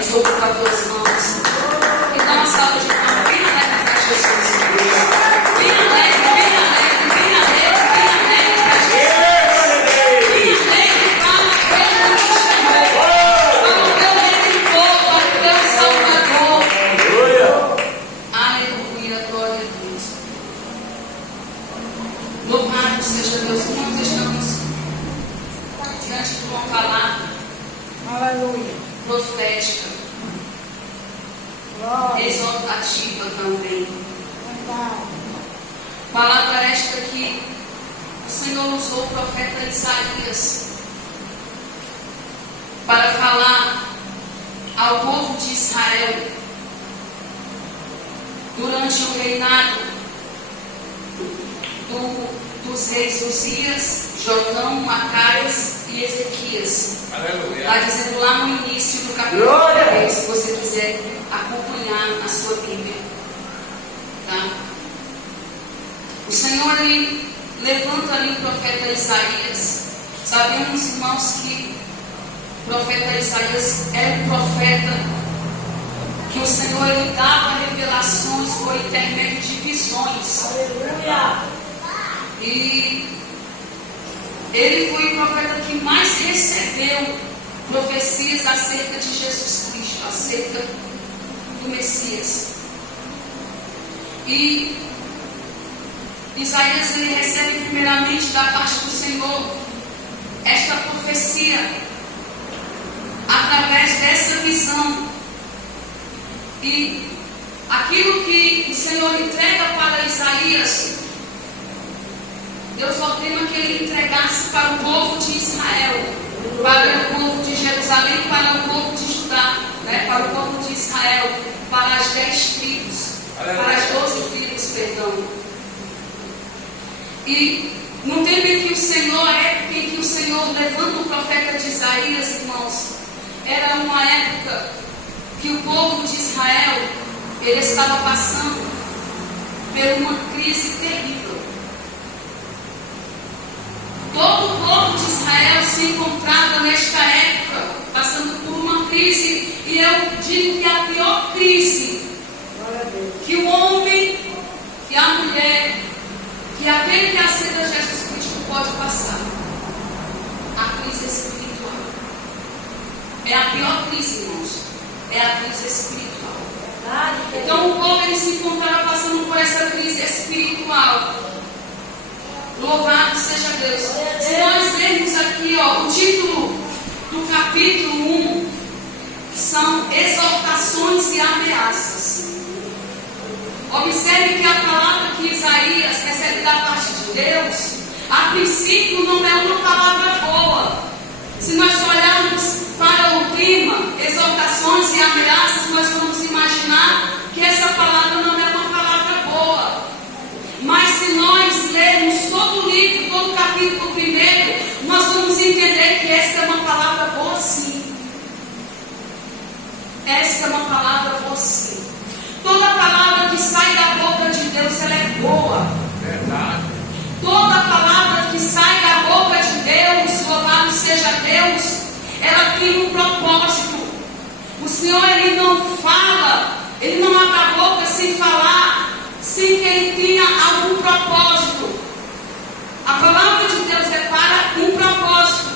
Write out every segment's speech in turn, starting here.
Estou com as duas mãos. E dá uma salva de palmas bem alegre para Jesus. Bem alegre, bem alegre, bem alegre, bem alegre para Jesus. Bem alegre para aquele que nos chamou. Para o teu redentor, para o teu salvador. Aleluia, glória a Deus. Louvado seja Deus. Nós estamos diante de uma palavra. Aleluia. Profética. Glória. Exortativa também. Verdade. Palavra esta que o Senhor usou o profeta Isaías para falar ao povo de Israel durante o reinado dos reis Uzias, Jotão, Macaias e Ezequias. Aleluia. Está dizendo lá no início do capítulo 3, se você quiser acompanhar a sua Bíblia. Tá? O Senhor ele levanta ali o profeta Isaías. Sabemos, irmãos, que o profeta Isaías era um profeta que o Senhor ele dava revelações por intermédio de visões. Aleluia. E ele foi o profeta que mais recebeu profecias acerca de Jesus Cristo, acerca do Messias. E Isaías ele recebe primeiramente da parte do Senhor esta profecia através dessa visão. E aquilo que o Senhor entrega para Isaías, Deus ordena que ele entregasse para o povo de Israel, para o povo de Jerusalém, para o povo de Judá, né? Para o povo de Israel, para as 10 tribos, para as 12 tribos, perdão. E no tempo em que o Senhor, em que o Senhor levanta o profeta de Isaías, irmãos, era uma época que o povo de Israel, ele estava passando por uma crise terrível. Todo o povo de Israel se encontrava nesta época passando por uma crise, e eu digo que a pior crise que o homem, que a mulher, que aquele que aceita Jesus Cristo pode passar, a crise espiritual. É a pior crise, irmãos, é a crise espiritual. Então o povo ele se encontrava passando por essa crise espiritual. Louvado seja Deus. Se nós lermos aqui, o título do capítulo 1 são exortações e ameaças. Observe que a palavra que Isaías recebe da parte de Deus, a princípio não é uma palavra boa. Se nós olharmos para o tema, exortações e ameaças, nós vamos imaginar que essa palavra não é uma palavra boa. Mas se nós lermos todo o livro, todo o capítulo primeiro, nós vamos entender que esta é uma palavra boa sim. Esta é uma palavra boa sim. Toda palavra que sai da boca de Deus, ela é boa. Verdade. Toda palavra que sai da boca de Deus, louvado seja Deus, ela tem um propósito. O Senhor, ele não fala, ele não abre a boca sem falar, sem que ele tenha algum propósito. A palavra de Deus é para um propósito.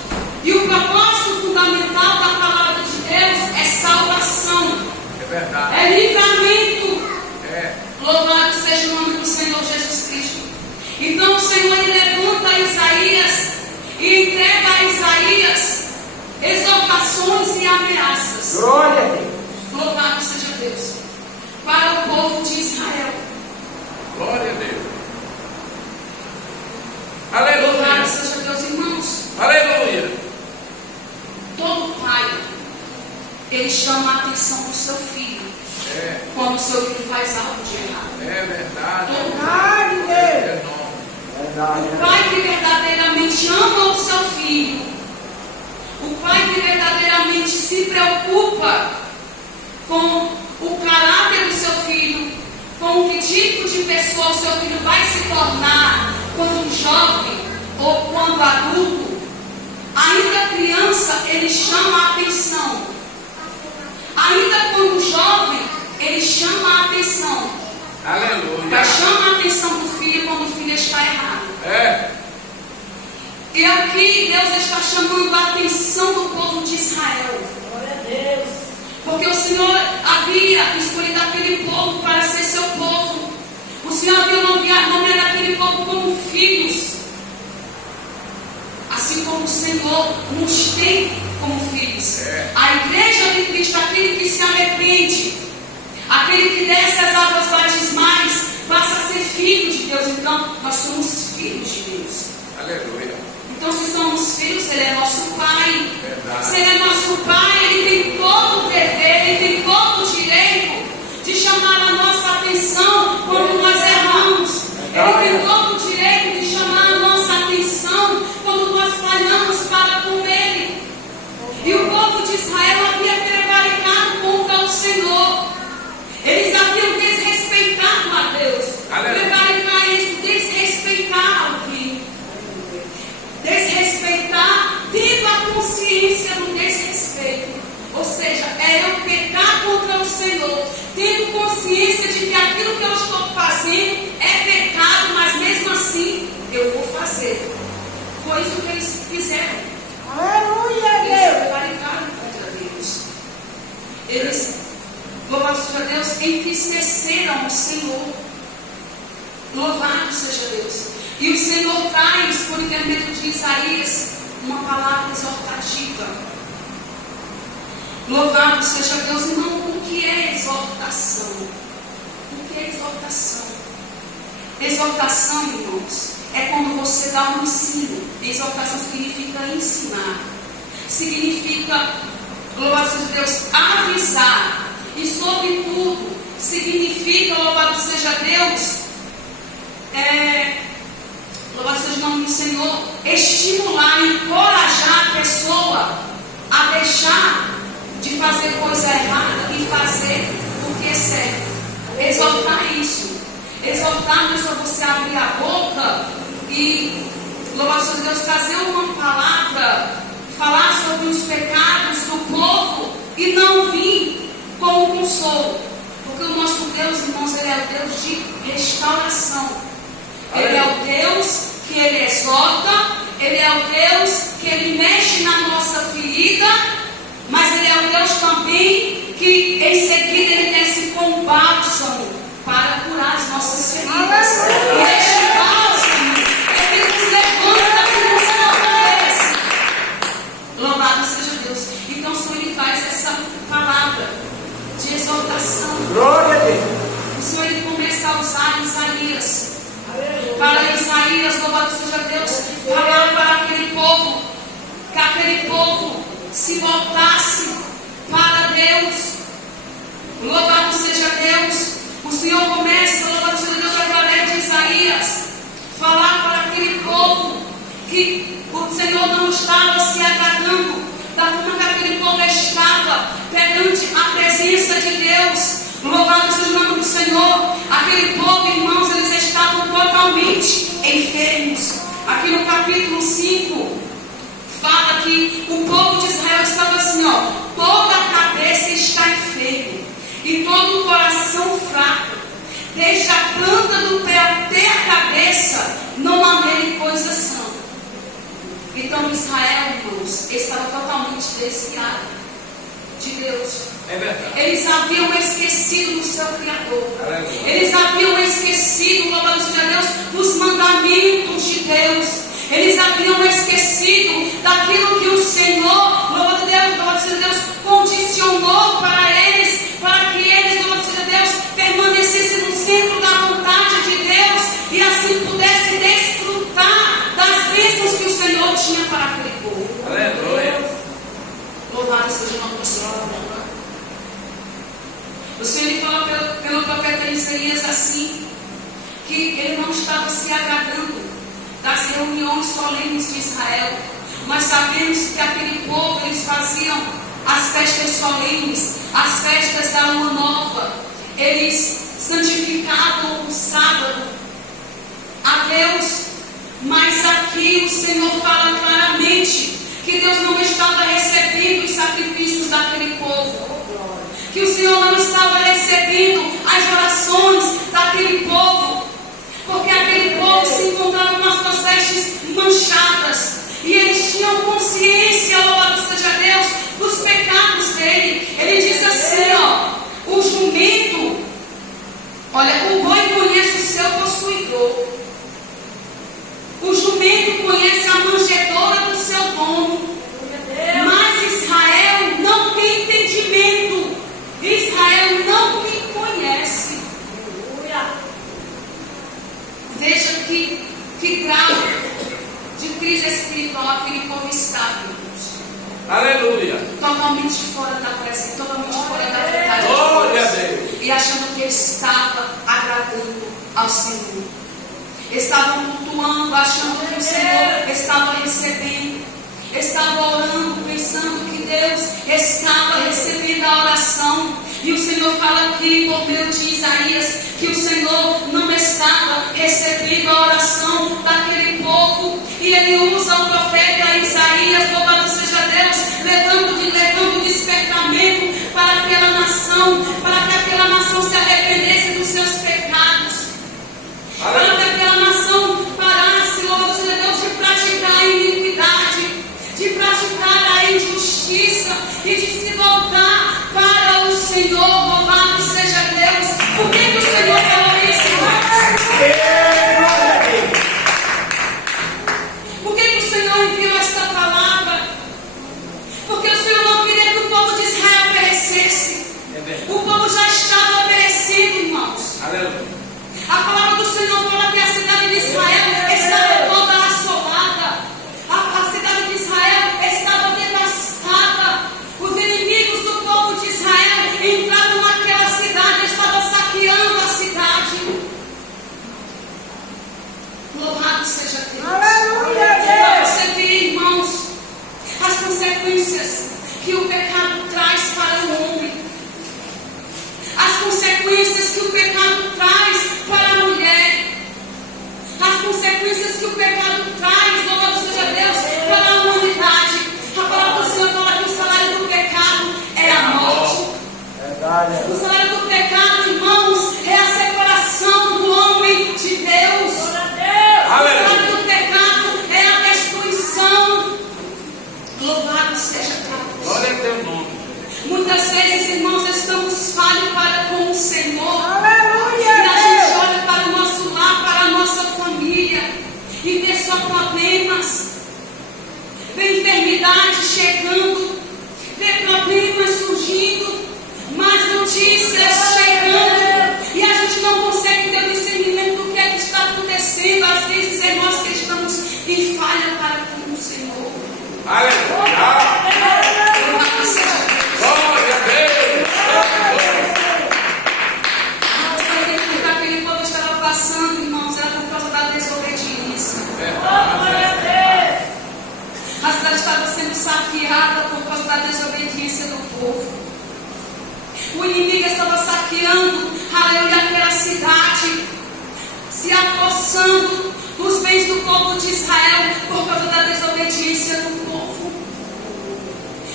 E o propósito fundamental da palavra de Deus é salvação. É verdade. É livramento. Louvado seja o nome do Senhor Jesus Cristo. Então o Senhor ele levanta Isaías e entrega a Isaías exortações e ameaças. Glória a Deus. Louvado seja Deus. Para o povo de Israel. Glória a Deus. Louvado Aleluia. seja Deus, irmãos. Aleluia. Todo pai, ele chama a atenção do seu filho quando o seu filho faz algo de errado. É verdade. Verdade, Deus. É nome. O pai que verdadeiramente ama o seu filho, o pai que verdadeiramente se preocupa com o caráter do seu filho, com que tipo de pessoa o seu filho vai se tornar quando jovem ou quando adulto, ainda criança, ele chama a atenção. Ainda Aleluia. Mas chama a atenção do filho quando o filho está errado. É. E aqui Deus está chamando a atenção do povo de Israel. Glória a Deus. Porque o Senhor havia escolhido aquele povo para ser seu povo. O Senhor havia nomeado aquele povo como filhos. Assim como o Senhor nos tem como filhos. A igreja de Cristo, aquele que se arrepende, aquele que desce as águas batismais, passa a ser filho de Deus. Então, nós somos filhos de Deus. Aleluia. Então, se somos filhos, Ele é nosso Pai. Verdade. Se Ele é nosso Pai, Ele tem todo o dever, Ele tem todo o direito de chamar a nossa atenção quando nós erramos. Ele tem todo o direito de chamar a nossa atenção quando nós falhamos para com Ele. E o povo de Israel havia prevaricado contra o Senhor. Eles haviam desrespeitado a Deus. Prevaricar é isso, desrespeitar alguém. Desrespeitar, tendo a consciência do desrespeito. Ou seja, é eu pecar contra o Senhor, tendo consciência de que aquilo que eu estou fazendo é pecado, mas mesmo assim eu vou fazer. Foi isso que eles fizeram. Aleluia, Eles Deus. prevaricaram contra Deus. Eles, louvado seja Deus, entristeceram o Senhor. Louvado seja Deus. E o Senhor traz, por intermédio de Isaías, uma palavra exortativa. Louvado seja Deus, irmão. O que é exortação? O que é exortação? Exortação, irmãos, é quando você dá um ensino. Exortação significa ensinar. Significa, louvado seja Deus, avisar. E sobretudo, significa, louvado seja Deus, louvado seja o nome do Senhor, estimular, encorajar a pessoa a deixar de fazer coisa errada e fazer o que é certo. Exortar isso. Exortar não é só você abrir a boca e, louvado seja Deus, trazer uma palavra, falar sobre os pecados do povo e não vir com um consolo. Porque o nosso Deus, irmãos, Ele é o Deus de restauração. Ele é o Deus que Ele exorta, Ele é o Deus que Ele mexe na nossa ferida, mas Ele é o Deus também que em seguida Ele desce com bálsamo para curar as nossas feridas. E este bálsamo é que nos levanta, que nos fortalece. Louvado seja Deus. Então o Senhor Ele faz essa palavra de exortação. Glória a Deus. O Senhor Ele começa a usar Isaías. Para Isaías, louvado seja Deus, falar para aquele povo, que aquele povo se voltasse para Deus. Louvado seja Deus. O Senhor começa, louvado seja Deus, através de Isaías, falar para aquele povo que o Senhor não estava se agradando da forma que aquele povo estava perante a presença de Deus. Louvado seja o nome do Senhor. Aquele povo, irmãos, eles estavam totalmente enfermos. Aqui no capítulo 5 fala que o povo de Israel estava assim, toda a cabeça está enferma e todo o coração fraco, desde a planta do pé até a cabeça, não há nele coisa sã. Então Israel, irmãos, estava totalmente desviado de Deus. É verdade. Eles haviam esquecido do seu Criador. Aleluia. Eles haviam esquecido, louvado seja Deus, dos mandamentos de Deus. Eles haviam esquecido daquilo que o Senhor, louvado seja Deus, condicionou para eles, para que eles, louvado seja Deus, permanecessem no centro da vontade de Deus e assim pudessem desfrutar das bênçãos que o Senhor tinha para aquele povo. Aleluia. Louvado seja o nome do Senhor. O Senhor ele fala pelo profeta Isaías assim, que ele não estava se agradando das reuniões solenes de Israel, mas sabemos que aquele povo, eles faziam as festas solenes, as festas da lua nova, eles santificavam o sábado a Deus, mas aqui o Senhor fala claramente que Deus não estava recebendo os sacrifícios daquele povo, que o Senhor não estava recebendo as as orações daquele povo, porque aquele povo se encontrava com as suas vestes manchadas, e eles tinham consciência, louvado seja Deus, dos pecados dele. Ele diz assim, ó, o jumento, olha, o boi conhece o seu possuidor, o jumento conhece a manjedoura do seu dono, mas Israel não tem entendimento, Israel não me conhece. Veja que grau de crise espiritual aquele povo estava, irmãos. Aleluia. Totalmente fora da presença, totalmente fora da vontade Glória a de Deus. Deus. E achando que ele estava agradando ao Senhor. Estavam cultuando, achando que o Senhor estava recebendo. Estavam orando, pensando que Deus estava recebendo a oração. E o Senhor fala aqui, por meio de Isaías, que o Senhor não estava recebendo a oração daquele povo. E ele usa o profeta Isaías, louvado seja Deus, levando despertamento para aquela nação, para que aquela nação se arrependesse dos seus pecados. Para que aquela nação parasse, louvado seja Deus, de praticar a iniquidade, de praticar a injustiça e de se voltar para o Senhor, louvado seja Deus. Por que o Senhor falou isso? Por que o Senhor enviou esta palavra? Porque o Senhor não queria que o povo de Israel perecesse. O povo já estava perecendo, irmãos. A palavra do Senhor fala que a cidade de Israel estava toda assolada. A cidade de Israel estava devastada. Os inimigos do povo de Israel entraram naquela cidade, estavam saqueando a cidade. Louvado seja Deus. Para você ver, irmãos, as consequências que o pecado traz para o homem. As consequências que o pecado traz para a mulher. As consequências que o pecado traz, louvado seja Deus, para a humanidade. A palavra do Senhor fala que o salário do pecado é a morte. O salário do pecado, irmãos, é a separação do homem de Deus. O salário do pecado é a destruição. Louvado seja Deus. Glória a teu nome. Muitas vezes, irmãos, estamos falhos para com o Senhor. Aleluia. E a gente olha para o nosso lar, para a nossa família, e vê só problemas. Vê enfermidade chegando, vê problemas surgindo, más notícias chegando, e a gente não consegue ter o discernimento do que é que está acontecendo. Às vezes é nós que estamos em falha para com o Senhor. Aleluia. Louvado seja Deus. Glória a Deus. O que aquele povo estava passando, irmãos, era por causa da desobediência. A cidade estava sendo saqueada por causa da desobediência do povo. O inimigo estava saqueando, aleluia, aquela cidade, se apossando dos bens do povo de Israel por causa da desobediência do povo.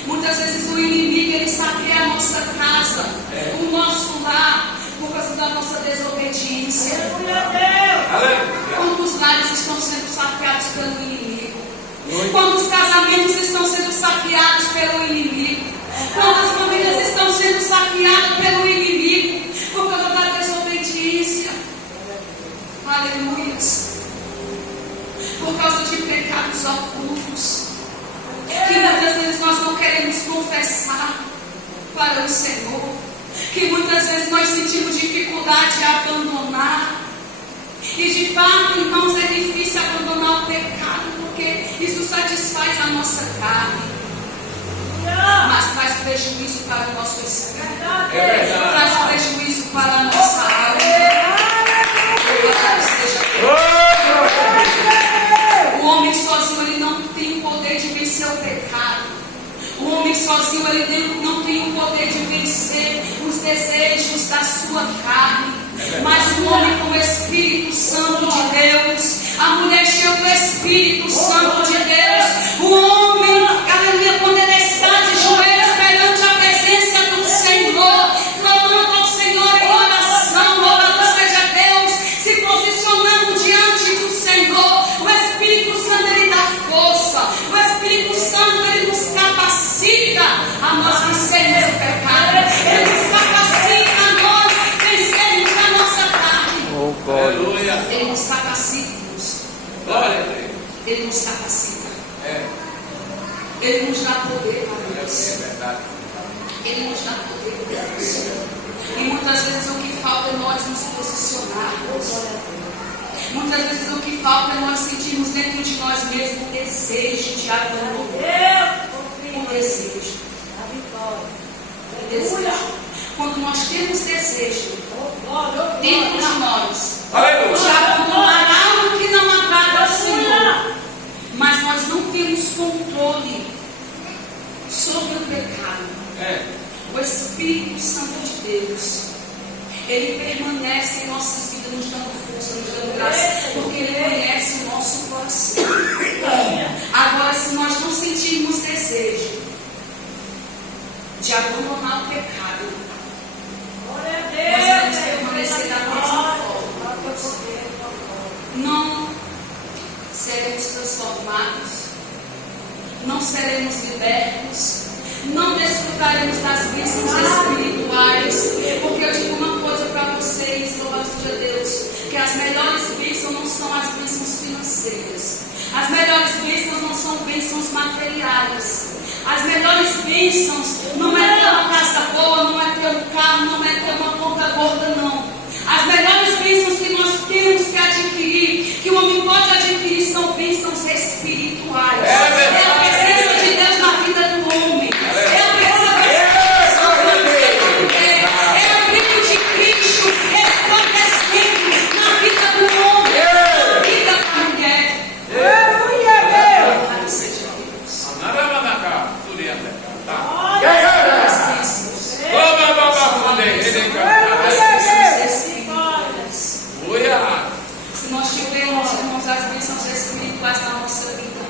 Muitas vezes o inimigo, ele saqueia a nossa casa, o nosso lar, por causa da nossa desobediência. Quantos lares estão sendo saqueados pelo inimigo? Quantos casamentos estão sendo saqueados pelo inimigo? Quantas famílias estão sendo saqueadas pelo inimigo por causa da desobediência? Aleluias. Por causa de pecados ocultos, que muitas vezes nós não queremos confessar para o Senhor, que muitas vezes nós sentimos dificuldade de abandonar. E de fato, irmãos, é difícil abandonar o pecado, porque isso satisfaz a nossa carne, mas traz prejuízo para o nosso espírito, traz prejuízo para a nossa alma. O homem sozinho, ele não tem o poder de vencer o pecado. O homem sozinho, ele não tem o poder de vencer os desejos da sua carne. Mas o homem com o Espírito Santo de Deus, a mulher cheia do Espírito Santo de Deus, o homem, aleluia, quando ele está de joelhos perante a presença do Senhor, clamando ao Senhor em oração, Ele nos dá poder, Deus. E muitas vezes o que falta é nós nos posicionarmos. Muitas vezes o que falta é nós sentirmos dentro de nós mesmos o desejo de adorar. O desejo. O desejo. Quando nós temos desejo dentro de nós, de abandonar algo que não agrada ao Senhor, mas nós não temos controle sobre o pecado. O Espírito Santo de Deus, Ele permanece em nossas vidas, nos dando força, nos dando graça, porque Ele conhece o nosso coração. Agora, se nós não sentirmos desejo de abandonar o pecado, nós vamos permanecer da mesma forma. Não seremos transformados, não seremos libertos, não desfrutaremos das bênçãos espirituais, porque eu digo uma coisa para vocês, louvado seja Deus, que as melhores bênçãos não são as bênçãos financeiras, as melhores bênçãos não são bênçãos materiais, as melhores bênçãos não é ter uma casa boa, não é ter um carro, não é ter uma conta gorda, não. As melhores bênçãos que nós temos que adquirir, que o homem pode adquirir, são bênçãos espirituais. É a presença de Deus na vida do homem. É a presença de Deus na vida da mulher. É o brilho de Cristo resplandecendo na vida do homem, na vida da mulher. Louvado seja Deus. Se nós tivermos, irmãos, as bênçãos espirituais na nossa vida,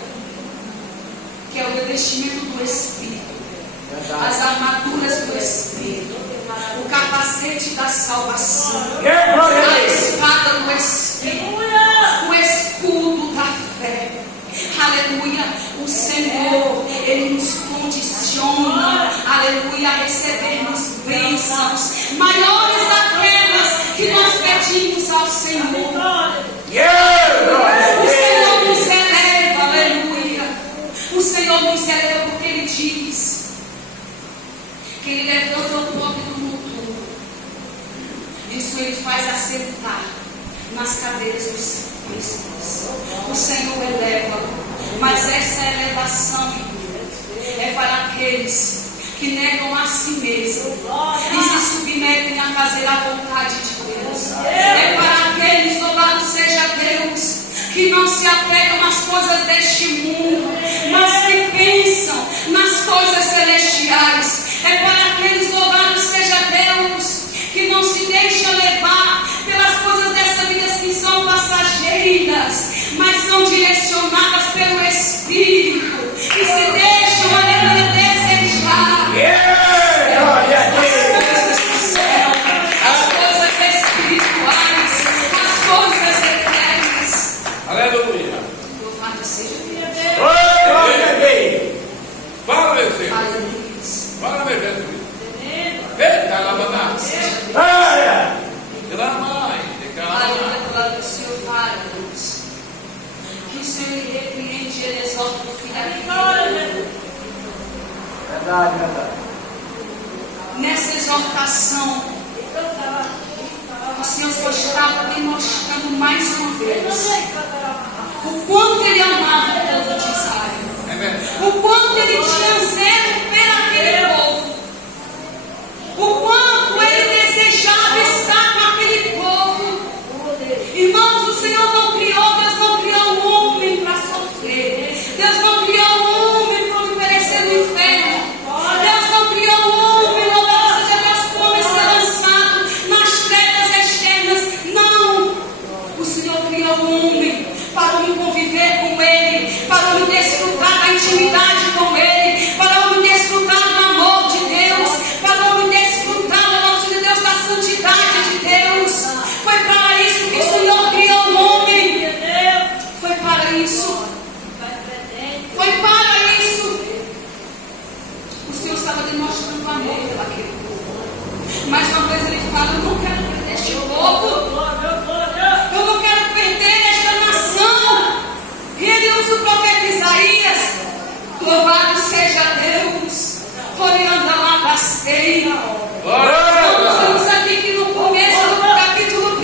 que é o revestimento do Espírito, as armaduras do Espírito, o capacete da salvação, a espada do Espírito, o escudo da fé. Aleluia. O Senhor, Ele nos condiciona, aleluia, a recebermos bênçãos maiores daquelas que nós pedimos ao Senhor. O Senhor nos eleva, aleluia. O Senhor nos eleva porque Ele diz que Ele levanta o pobre do noturno. Isso Ele faz assentar nas cadeiras dos príncipes. O Senhor eleva, mas essa elevação é para aqueles que negam a si mesmos e se submetem a fazer a vontade de Deus. É para aqueles, louvado seja Deus, que não se apegam às coisas deste mundo, mas que pensam nas coisas celestiais. É para aqueles, louvado seja Deus, que não se deixam levar pelas coisas dessa vida que são passageiras, mas são direcionadas pelo Espírito e se deixam, aleluia, desejar as coisas do céu, as coisas espirituais, as coisas eternas. Aleluia. Louvado seja Deus. Fala, meu Senhor. Aleluia. Fala, meu Jesus. Eita, lavana. Aleluia, palavra do Senhor, para Deus. Que o Senhor lhe repreende e ele exalta o filho aqui. Verdade. Nessa exortação, o Senhor só estava demonstrando mais uma vez o quanto Ele amava o povo de Israel, o quanto Ele tinha zelo por aquele povo, o quanto Ele desejava estar com aquele povo. Irmãos, o Senhor não criou, Deus não criou um homem para sofrer, Deus não criou um homem para perecer no inferno, Deus não criou um homem, louvado seja Deus, para o homem ser lançado nas trevas externas. Não, o Senhor criou um homem para o homem conviver com Ele, para o homem desfrutar da intimidade com Ele, para o homem desfrutar do amor de Deus, para o homem desfrutar do amor de Deus, da santidade de Deus. Foi para isso que o Senhor criou o homem. Foi para isso. Foi para isso. O Senhor estava demonstrando amor pelo aquele povo. Mais uma vez Ele fala: eu não quero perder este povo, eu não quero perder esta nação. E Ele usa o profeta Isaías. Louvado seja Deus. Orianda lá, bem. Glória a Nós Deus. vemos aqui que no começo do capítulo 1,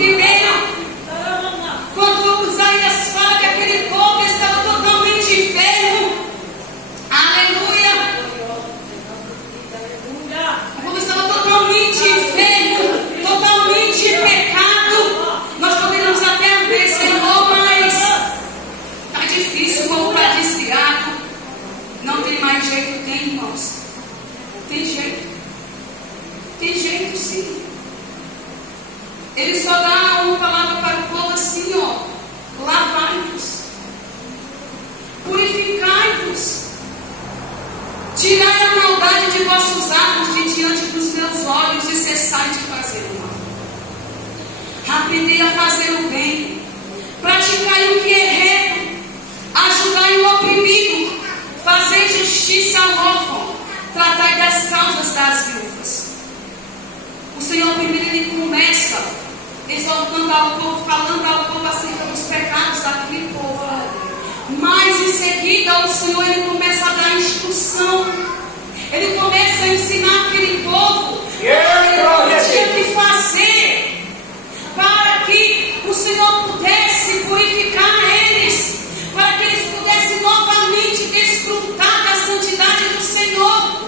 quando Isaías fala que aquele povo estava totalmente enfermo. Aleluia. O povo estava totalmente enfermo, totalmente em pecado. Nós poderíamos até ver, Senhor, mas está difícil, o povo está desviado. Não tem mais jeito, tem, irmãos. Tem jeito. Tem jeito, sim. Ele só dá uma palavra para o povo assim, ó. Lavai-vos. Purificai-vos. Tirai a maldade de vossos atos de diante dos meus olhos e cessai de fazer o mal. Aprendei a fazer o bem. Praticai o que é reto. Ajudai o oprimido. Fazei justiça ao órfão. Tratai das causas das viúvas. O Senhor primeiro ele começa exortando ao povo, falando ao povo acerca dos pecados daquele povo. Mas em seguida o Senhor ele começa a dar instrução. Ele começa a ensinar aquele povo o que tinha que fazer para que o Senhor pudesse purificar eles, para que eles pudessem novamente desfrutar da santidade do Senhor.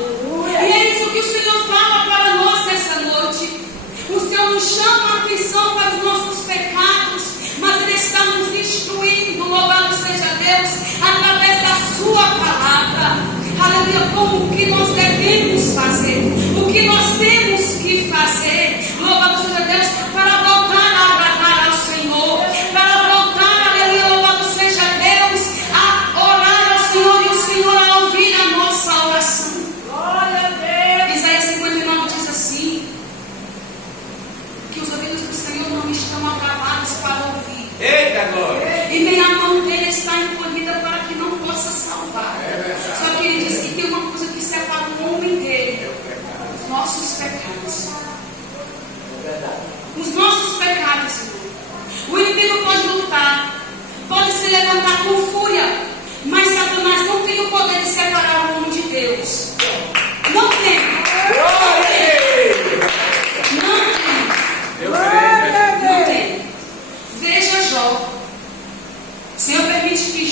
E é isso que o Senhor fala para nós nessa noite. O Senhor nos chama a atenção para os nossos pecados, mas Ele está nos instruindo, louvado seja Deus, através da Sua palavra. Aleluia, como o que nós devemos fazer, o que nós temos que fazer, louvado seja Deus, para voltar a agradar ao Senhor, para voltar, aleluia, louvado seja Deus, a orar ao Senhor e o Senhor a ouvir a nossa oração. Glória a Deus. Isaías 59 diz assim: que os ouvidos do Senhor não estão agravados para ouvir, Eita, glória. e nem a mão dele está encolhida para que não possa salvar. Só que ele diz que tem uma coisa que separa o homem dele: os nossos pecados. Os nossos pecados, irmão. O inimigo pode lutar, pode se levantar com fúria, mas Satanás não tem o poder de separar o homem de Deus. Não tem. Não tem. Não tem. Veja Jó. O Senhor permite que